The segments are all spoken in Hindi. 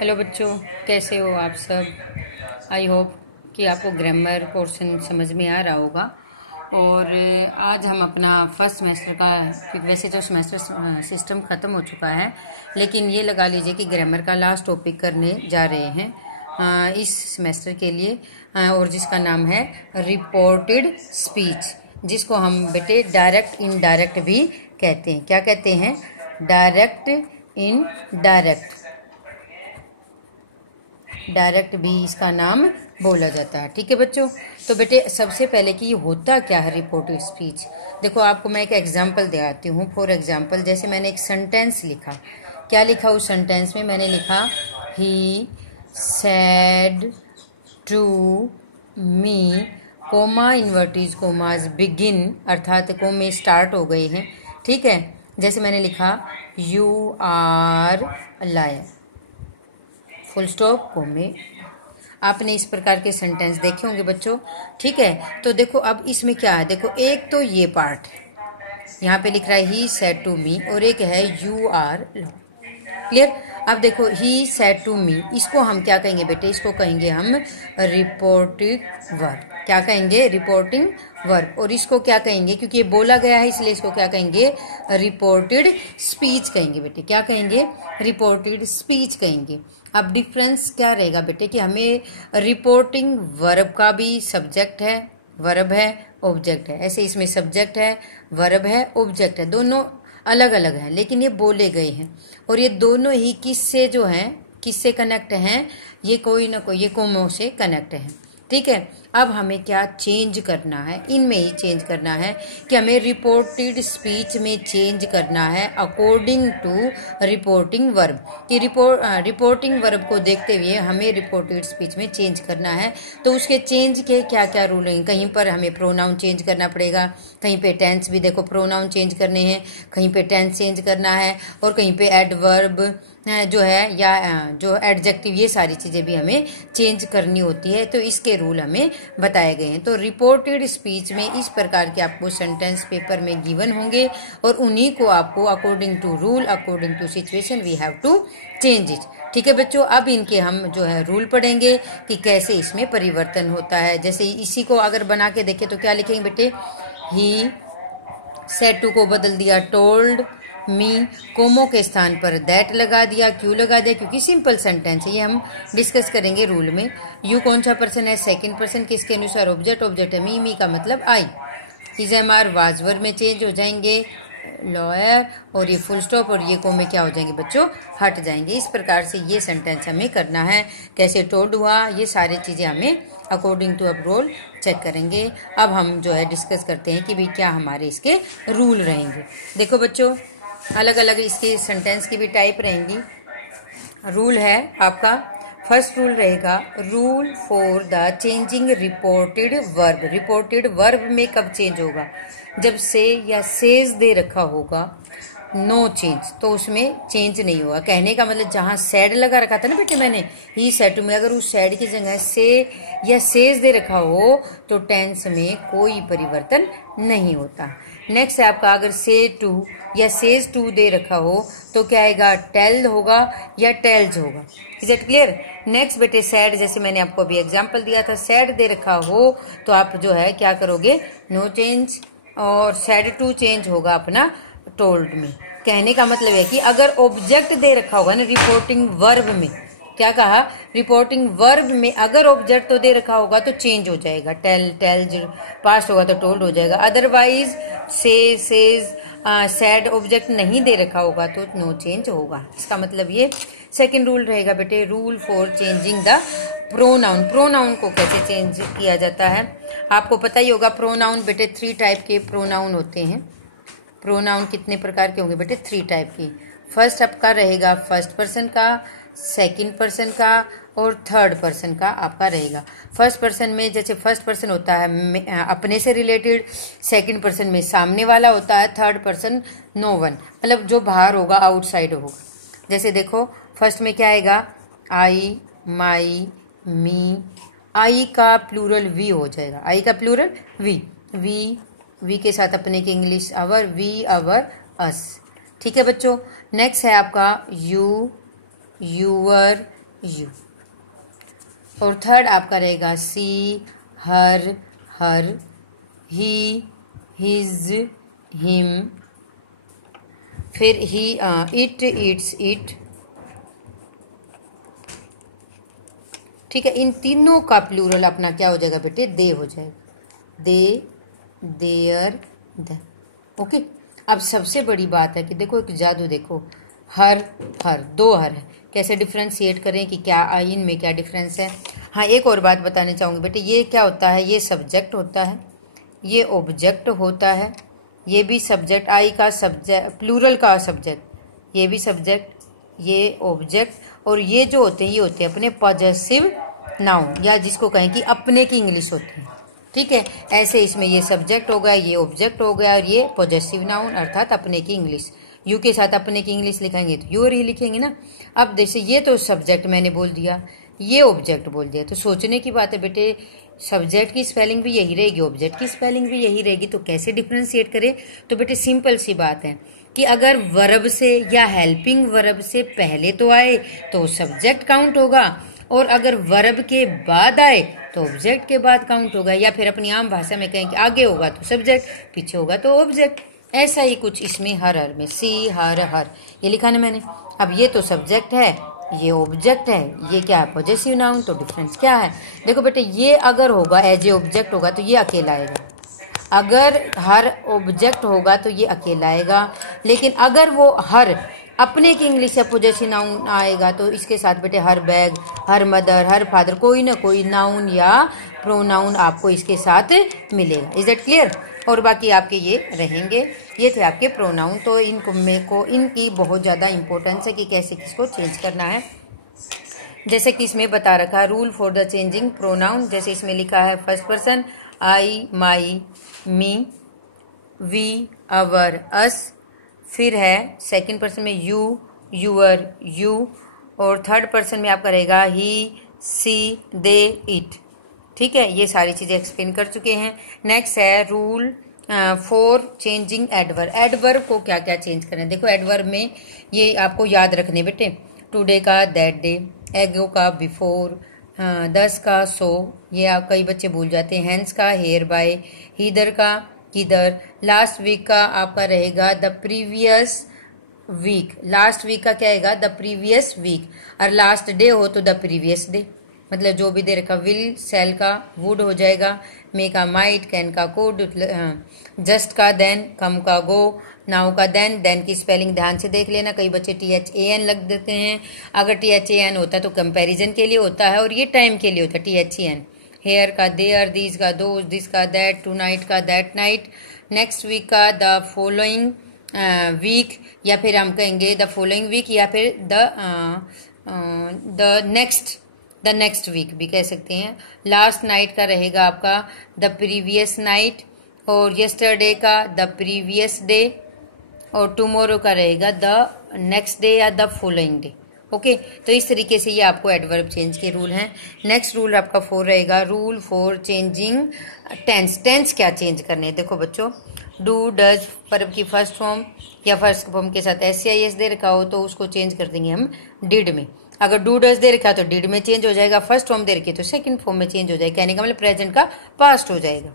हेलो बच्चों, कैसे हो आप सब। आई होप कि आपको ग्रामर पोर्शन समझ में आ रहा होगा। और आज हम अपना फर्स्ट सेमेस्टर का, क्योंकि वैसे तो सेमेस्टर सिस्टम ख़त्म हो चुका है, लेकिन ये लगा लीजिए कि ग्रामर का लास्ट टॉपिक करने जा रहे हैं इस सेमेस्टर के लिए, और जिसका नाम है रिपोर्टेड स्पीच, जिसको हम बेटे डायरेक्ट इनडायरेक्ट भी कहते हैं। क्या कहते हैं? Direct indirect. डायरेक्ट भी इसका नाम बोला जाता है। ठीक है बच्चों, तो बेटे सबसे पहले कि ये होता क्या है रिपोर्टेड स्पीच। देखो आपको मैं एक एग्जांपल दिखाती हूँ। फॉर एग्जांपल, जैसे मैंने एक सेंटेंस लिखा। क्या लिखा उस सेंटेंस में? मैंने लिखा he said to me, comma inverted commas begin, अर्थात कोमे स्टार्ट हो गए हैं। ठीक है, जैसे मैंने लिखा you are liar, full stop, commas. आपने इस प्रकार के सेंटेंस देखे होंगे बच्चों। ठीक है, तो देखो अब इसमें क्या है। देखो एक तो ये पार्ट यहाँ पे लिख रहा है ही सेड टू मी, और एक है यू आर। क्लियर? अब देखो ही सेड टू मी, इसको हम क्या कहेंगे बेटे? इसको कहेंगे हम रिपोर्टिंग वर्ब। क्या कहेंगे? Reporting verb. और इसको क्या कहेंगे? क्योंकि ये बोला गया है इसलिए इसको क्या कहेंगे? रिपोर्टेड स्पीच कहेंगे बेटे। क्या कहेंगे? रिपोर्टेड स्पीच कहेंगे। अब डिफरेंस क्या रहेगा बेटे कि हमें रिपोर्टिंग वर्ब का भी सब्जेक्ट है, वर्ब है, ऑब्जेक्ट है। ऐसे इसमें सब्जेक्ट है, वर्ब है, ऑब्जेक्ट है, दोनों अलग अलग हैं, लेकिन ये बोले गए हैं। और ये दोनों ही किससे जो हैं, किससे कनेक्ट हैं? ये कोई ना कोई, ये कोमों से कनेक्ट हैं। ठीक है, अब हमें क्या चेंज करना है? इनमें ही चेंज करना है कि हमें रिपोर्टेड स्पीच में चेंज करना है अकॉर्डिंग टू रिपोर्टिंग वर्ब। कि रिपोर्टिंग वर्ब को देखते हुए हमें रिपोर्टेड स्पीच में चेंज करना है। तो उसके चेंज के क्या क्या रूल हैं? कहीं पर हमें प्रोनाउन चेंज करना पड़ेगा, कहीं पे टेंस भी देखो प्रोनाउन चेंज करने हैं, कहीं पे टेंस चेंज करना है, और कहीं पे एडवर्ब जो है या जो एडजेक्टिव, ये सारी चीजें भी हमें चेंज करनी होती है। तो इसके रूल हमें बताए गए हैं। तो रिपोर्टेड स्पीच में इस प्रकार के आपको सेंटेंस पेपर में गिवन होंगे, और उन्हीं को आपको according to rule, according to situation we have to change it. ठीक है बच्चों, अब इनके हम जो है रूल पढ़ेंगे कि कैसे इसमें परिवर्तन होता है। जैसे इसी को अगर बना के देखें तो क्या लिखेंगे बेटे? ही सेड टू को बदल दिया टोल्ड मी, कोमो के स्थान पर दैट लगा दिया। क्यों लगा दिया? क्योंकि सिंपल सेंटेंस है, ये हम डिस्कस करेंगे रूल में। यू कौन सा पर्सन है? Second person. किसके अनुसार? ऑब्जेक्ट। ऑब्जेक्ट है मी का मतलब आई। इज एम आर वाजवर में चेंज हो जाएंगे लॉयर, और ये फुल स्टॉप और ये कोमे क्या हो जाएंगे बच्चों? हट जाएंगे। इस प्रकार से ये सेंटेंस हमें करना है। कैसे टोल्ड हुआ, ये सारी चीजें हमें अकॉर्डिंग टू अब रोल चेक करेंगे। अब हम जो है डिस्कस करते हैं कि भाई क्या हमारे इसके रूल रहेंगे। देखो बच्चों, अलग अलग इसके सेंटेंस की भी टाइप रहेंगी। रूल है आपका, फर्स्ट रूल रहेगा rule for the changing reported verb. Reported verb में कब चेंज होगा? जब से या सेज दे रखा होगा, नो चेंज, तो उसमें चेंज नहीं होगा। कहने का मतलब जहां सैड लगा रखा था ना बेटे मैंने, ही सेड टू में, अगर उस सैड की जगह से या सेज दे रखा हो तो टेंस में कोई परिवर्तन नहीं होता। नेक्स्ट है आपका, अगर से टू या सेज टू दे रखा हो तो क्या आएगा? टेल होगा या टेल्स होगा। Is it clear? नेक्स्ट बेटे सैड, जैसे मैंने आपको अभी एग्जांपल दिया था, सैड दे रखा हो तो आप जो है क्या करोगे? No change. और सैड टू चेंज होगा अपना टोल्ड में। कहने का मतलब है कि अगर ऑब्जेक्ट दे रखा होगा ना रिपोर्टिंग वर्ब में, क्या कहा? रिपोर्टिंग वर्ब में अगर ऑब्जेक्ट तो दे रखा होगा तो चेंज हो जाएगा। टेल टेल्स, पास्ट होगा तो टोल्ड हो जाएगा। अदरवाइज से सेज सैड ऑब्जेक्ट नहीं दे रखा होगा तो नो चेंज होगा। इसका मतलब ये सेकंड रूल रहेगा बेटे, rule for changing the pronoun. Pronoun को कैसे चेंज किया जाता है आपको पता ही होगा। प्रोनाउन बेटे 3 टाइप के प्रोनाउन होते हैं। प्रोनाउन कितने प्रकार के होंगे बेटे? 3 टाइप की। फर्स्ट आपका रहेगा फर्स्ट पर्सन का, सेकंड पर्सन का, और थर्ड पर्सन का आपका रहेगा। फर्स्ट पर्सन में जैसे फर्स्ट पर्सन होता है अपने से रिलेटेड, सेकंड पर्सन में सामने वाला होता है, थर्ड पर्सन नो वन, मतलब जो बाहर होगा, आउटसाइड होगा। जैसे देखो फर्स्ट में क्या आएगा? आई, माई, मी। आई का प्लूरल वी हो जाएगा। आई का प्लूरल वी। वी के साथ अपने की इंग्लिश अवर, वी, अवर, अस। ठीक है बच्चों। नेक्स्ट है आपका यू, यूअर, यू। और थर्ड आपका रहेगा सी, हर, हर, ही, हिज, हिम, फिर ही, इट, इट्स, इट। ठीक है, इन तीनों का प्लूरल अपना क्या हो जाएगा बेटे, दे हो जाएगा, दे, देयर, द। ओके। अब सबसे बड़ी बात है कि देखो एक जादू, देखो हर, हर, दो हर है, कैसे डिफ्रेंशिएट करें कि क्या इनमें क्या डिफरेंस है। हाँ, एक और बात बताने चाहूँगी बेटे, ये क्या होता है, ये सब्जेक्ट होता है, ये ऑब्जेक्ट होता है, ये भी सब्जेक्ट, आई का सब्जेक्ट, प्लूरल का सब्जेक्ट, ये भी सब्जेक्ट, ये ऑब्जेक्ट, और ये जो होते हैं ये होते हैं अपने पॉजेसिव नाउन, या जिसको कहें कि अपने की इंग्लिश होती है। ठीक है, ऐसे इसमें ये सब्जेक्ट हो गया, ये ऑब्जेक्ट हो गया, और ये पॉजेसिव नाउन अर्थात अपने की इंग्लिश। यू के साथ अपने की इंग्लिश लिखेंगे तो यूर ही लिखेंगे ना। अब जैसे ये तो सब्जेक्ट मैंने बोल दिया, ये ऑब्जेक्ट बोल दिया, तो सोचने की बात है बेटे, सब्जेक्ट की स्पेलिंग भी यही रहेगी, ऑब्जेक्ट की स्पेलिंग भी यही रहेगी, तो कैसे डिफ्रेंशिएट करें। तो बेटे सिंपल सी बात है कि अगर वर्ब से या हेल्पिंग वर्ब से पहले तो आए तो सब्जेक्ट काउंट होगा, और अगर वर्ब के बाद आए तो ऑब्जेक्ट के बाद काउंट होगा, या फिर अपनी आम भाषा में कहें कि आगे होगा तो सब्जेक्ट, पीछे होगा तो ऑब्जेक्ट। ऐसा ही कुछ इसमें हर, हर में सी, हर, हर, ये लिखा ना मैंने। अब ये तो सब्जेक्ट है, ये ऑब्जेक्ट है, ये क्या है, पॉजेसिव नाउन, तो डिफरेंस क्या है। देखो बेटे, ये अगर होगा एज ए ऑब्जेक्ट होगा तो ये अकेला आएगा, अगर हर ऑब्जेक्ट होगा तो ये अकेला आएगा, लेकिन अगर वो हर अपने की इंग्लिश से पॉजेसिव नाउन आएगा तो इसके साथ बेटे her bag, her mother, her father, कोई ना कोई नाउन या प्रोनाउन आपको इसके साथ मिलेगा। Is that clear. और बाकी आपके ये रहेंगे, ये थे आपके प्रोनाउन। तो इनको मेरे को इनकी बहुत ज़्यादा इंपॉर्टेंस है कि कैसे किसको चेंज करना है। जैसे कि इसमें बता रखा है rule for the changing pronoun, जैसे इसमें लिखा है first person I, my, me, we, our, us, फिर है सेकंड पर्सन में यू, यूअर, यू, और थर्ड पर्सन में आपका रहेगा ही, सी, दे, इट। ठीक है, ये सारी चीजें एक्सप्लेन कर चुके हैं। नेक्स्ट है rule for changing adverb. Adverb को क्या क्या चेंज करें, देखो एडवर्ब में ये आपको याद रखने बेटे, टुडे का दैट डे, एगो का बिफोर, 10 का सो, ये आप कई बच्चे भूल जाते हैं, हैंस का हेयर बाय, हीदर का किधर, लास्ट वीक का आपका रहेगा the previous week, last week का क्या आएगा, द प्रीवियस वीक, और लास्ट डे हो तो द प्रीवियस डे, मतलब जो भी दे रखा। विल, सेल का वुड हो जाएगा, मे का माइट, कैन का कुड, जस्ट का देन, कम का गो, नाउ का देन। देन की स्पेलिंग ध्यान से देख लेना, कई बच्चे THAN लग देते हैं, अगर THAN होता है तो कंपैरिजन के लिए होता है, और ये टाइम के लिए होता है THAN। हेयर का देयर, दीज का दोज, दिस का दैट, टू नाइट का दैट नाइट, नेक्स्ट वीक का द फॉलोइंग वीक, या फिर हम कहेंगे द फॉलोइंग वीक, या फिर द नेक्स्ट वीक भी कह सकते हैं। लास्ट नाइट का रहेगा आपका द प्रीवियस नाइट, और यस्टरडे का द प्रीवियस डे, और टुमारो का रहेगा द नेक्स्ट डे या द फॉलोइंग डे। ओके, तो इस तरीके से ये आपको एडवर्ब चेंज के रूल हैं। नेक्स्ट रूल आपका 4 रहेगा, rule for changing tense. Tense क्या चेंज करने हैं, देखो बच्चों, डू, डज, वर्ब की फर्स्ट फॉर्म या फर्स्ट फॉर्म के साथ SCIS दे रखा हो तो उसको चेंज कर देंगे हम डिड में। अगर डू डज दे रखा तो डिड में चेंज हो जाएगा, फर्स्ट फॉर्म दे रखी तो सेकंड फॉर्म में चेंज हो जाएगा, कहने का मतलब प्रेजेंट का पास्ट हो जाएगा।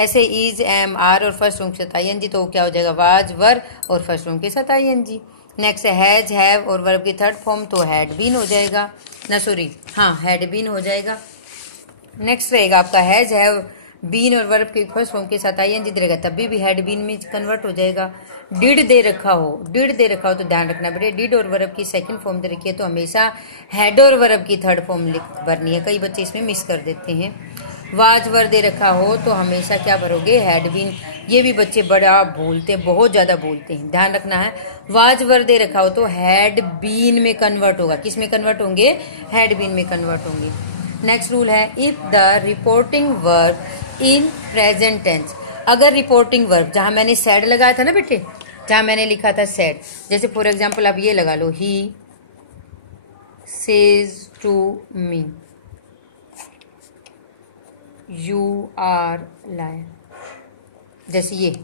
ऐसे इज, एम, आर और फर्स्ट फॉर्म के साथ ING तो क्या हो जाएगा, वाज, वर और फर्स्ट फॉर्म के साथ ING। नेक्स्ट है हैज, हैव और वर्ब की थर्ड फॉर्म तो हैड बीन हो जाएगा, ना सॉरी, हाँ हैड बीन हो जाएगा। नेक्स्ट रहेगा आपका हैज, हैव, बीन और वर्ब के फर्स्ट फॉर्म के साथ ING दे रहेगा, तभी भी हैड बीन में कन्वर्ट हो जाएगा। डिड दे रखा हो तो ध्यान रखना बेटे, डिड और वर्ब की सेकंड फॉर्म दे रखी है तो हमेशा हैड और वर्ब की थर्ड फॉर्म भरनी है, कई बच्चे इसमें मिस कर देते हैं। वाज, वर दे रखा हो तो हमेशा क्या भरोगे, हैड बीन। ये भी बच्चे बड़ा भूलते, बहुत ज्यादा भूलते हैं, ध्यान रखना है। वाज, वर दे रखा हो तो हैड बीन में कन्वर्ट होगा, किस में कन्वर्ट होंगे, हैड बीन में कन्वर्ट होंगे। नेक्स्ट रूल है, if the reporting verb in present tense, अगर रिपोर्टिंग वर्ब जहां मैंने सैड लगाया था ना बेटे, जहां मैंने लिखा था सैड, जैसे फॉर एग्जांपल आप ये लगा लो, he says to me, you are liar, जैसे ये,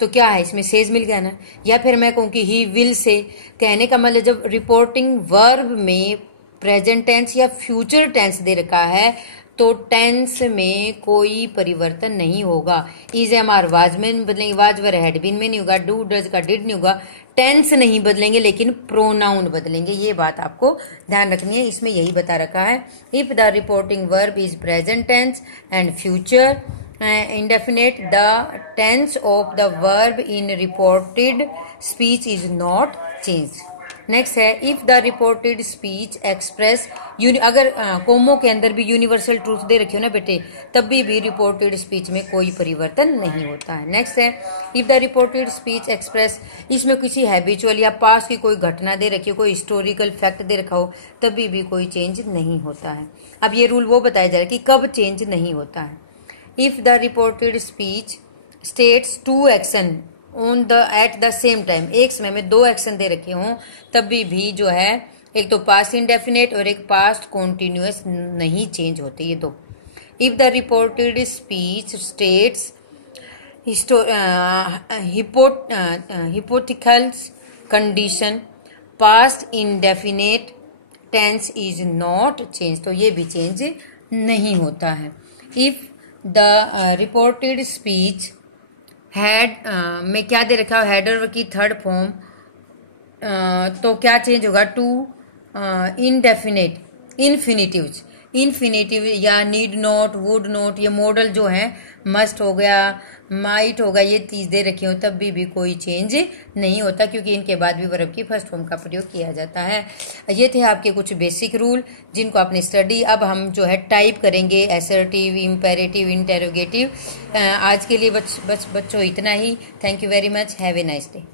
तो क्या है इसमें सेज मिल गया ना। या फिर मैं कहूँ कि ही विल से, कहने का मतलब जब रिपोर्टिंग वर्ब में प्रेजेंट टेंस या फ्यूचर टेंस दे रखा है तो टेंस में कोई परिवर्तन नहीं होगा। इज एम आर वाज में बदलेंगे, वाज वर हैड बीन में नहीं होगा, डू डज का डिड नहीं होगा, टेंस नहीं बदलेंगे लेकिन प्रोनाउन बदलेंगे। ये बात आपको ध्यान रखनी है, इसमें यही बता रखा है। If the reporting verb is present tense and future indefinite, the tense of the verb in reported speech is not changed. Next है if the reported speech express, अगर कोमो के अंदर भी यूनिवर्सल ट्रूथ दे रखी हो ना बेटे, तब भी रिपोर्टेड स्पीच में कोई परिवर्तन नहीं होता है। नेक्स्ट है if the reported speech express, इसमें किसी हैबिचुअल या पास्ट की कोई घटना दे रखी हो, कोई हिस्टोरिकल फैक्ट दे रखा हो, तभी भी कोई चेंज नहीं होता है। अब ये रूल वो बताया जा रहा है कि कब चेंज नहीं होता है। If the reported speech states two action on the at the same time, एक समय में दो एक्शन दे रखे हों, तभी भी जो है एक तो पास्ट इंडेफिनेट और एक पास्ट कॉन्टिन्यूअस नहीं चेंज होते ये दो। If the reported speech states hypothetical condition, past indefinite tense is not change, तो ये भी चेंज नहीं होता है। If the reported speech had में क्या दे रखा है, हेडर की थर्ड फॉर्म, तो क्या चेंज होगा, टू इनडेफिनेट इन्फिनिटिव्स, इन्फिनिटिव या नीड नॉट, वुड नॉट, ये मॉडल जो है मस्ट हो गया, माइट होगा, ये चीज दे रखी हो, तब भी कोई चेंज नहीं होता क्योंकि इनके बाद भी वर्ब की फर्स्ट फॉर्म का प्रयोग किया जाता है। ये थे आपके कुछ बेसिक रूल जिनको आपने स्टडी। अब हम जो है टाइप करेंगे असर्टिव, इंपेरेटिव, इंटेरोगेटिव। आज के लिए बच्चों इतना ही। Thank you very much, have a nice day.